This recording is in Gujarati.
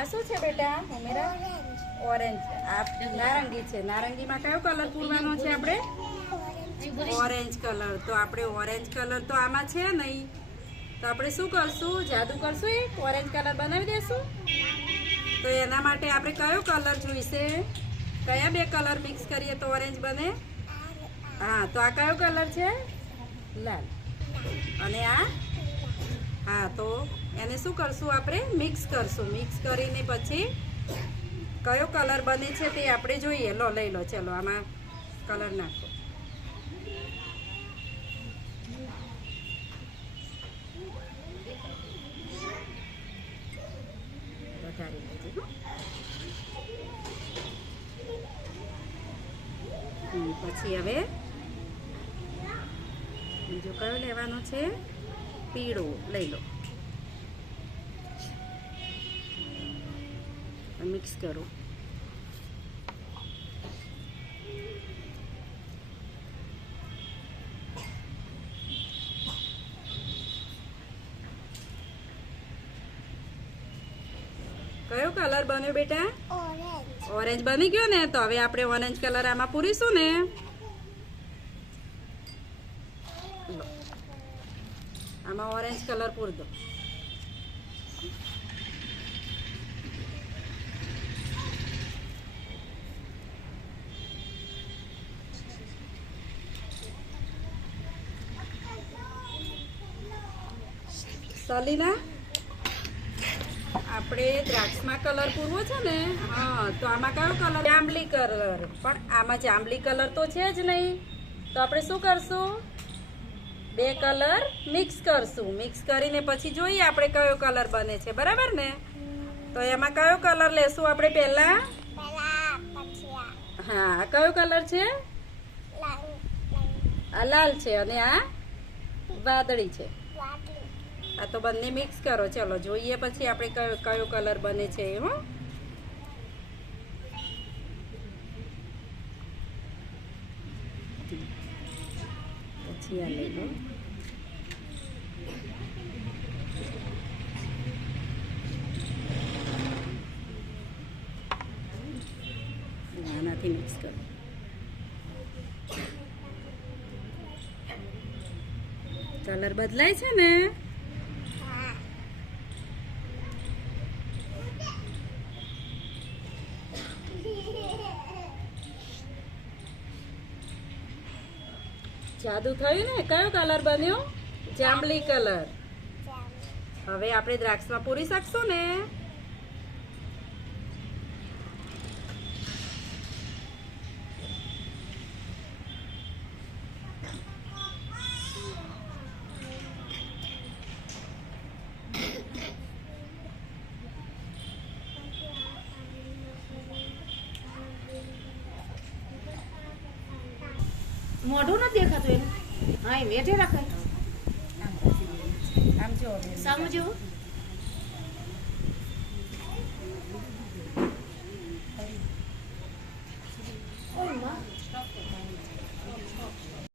આ શું છે બેટા? ઉમેરા? ઓરેન્જ. આ નારંગી છે. નારંગીમાં કયો કલર પૂરવાનો છે આપણે? Orange colour. તો આપણે ઓરેન્જ કલર તો આમાં છે નહીં. તો આપણે શું કરશું? જાદુ કરશું એક? ઓરેન્જ કલર બનાવી દેશું? તો એના માટે આપણે કયો કલર જોઈશે? કયા બે કલર મિક્સ કરીએ તો ઓરેન્જ બને? હા, તો આ કયો કલર છે? લાલ. અને આ? હા, તો એને શું કરશું આપણે? મિક્સ કરશું. મિક્સ કરીને પછી કયો કલર બને છે તે આપણે જોઈએ. લો, લઈ લો. ચલો, આમાં કલર નાખો. વધારી પછી હવે બીજો કયો લેવાનો છે? પીળો. લઈ લો. મિક્સ કરો. કયો કલર બન્યો બેટા? ઓરેન્જ બની ગયો ને, તો હવે આપણે ઓરેન્જ કલર આમાં પૂરીશું ને. આમાં ઓરેન્જ કલર પૂર દો. સલીના આપણે દ્રાક્ષમાં કલર પૂરવો છે ને હા તો આમાં કયો કલર? જાંબલી કલર. પણ આમાં જાંબલી કલર તો છે જ નહીં. તો આપણે શું કરશું? બે કલર મિક્સ કરશું. મિક્સ કરીને પછી જોઈએ આપણે કયો કલર બને છે. બરાબર ને? તો એમાં કયો કલર લેશું આપણે પહેલા? હા કયો કલર છે? આ લાલ છે અને આ વાદળી છે. આ તો બંને મિક્સ કરો. ચલો, જોઈએ પછી આપણે કયો કયો કલર બને છે એ, હો. પછી આ લઈ લો. મિક્સ કરો. કલર બદલાય છે ને? જાદુ થયું ને? કયો કલર બન્યો? જાંબલી કલર હવે આપણે દ્રાક્ષમાં પૂરી શકશું ને? મોઢું નથી દેખાતું એનું? હા એ મેઢે રખાય આમ જો સમજો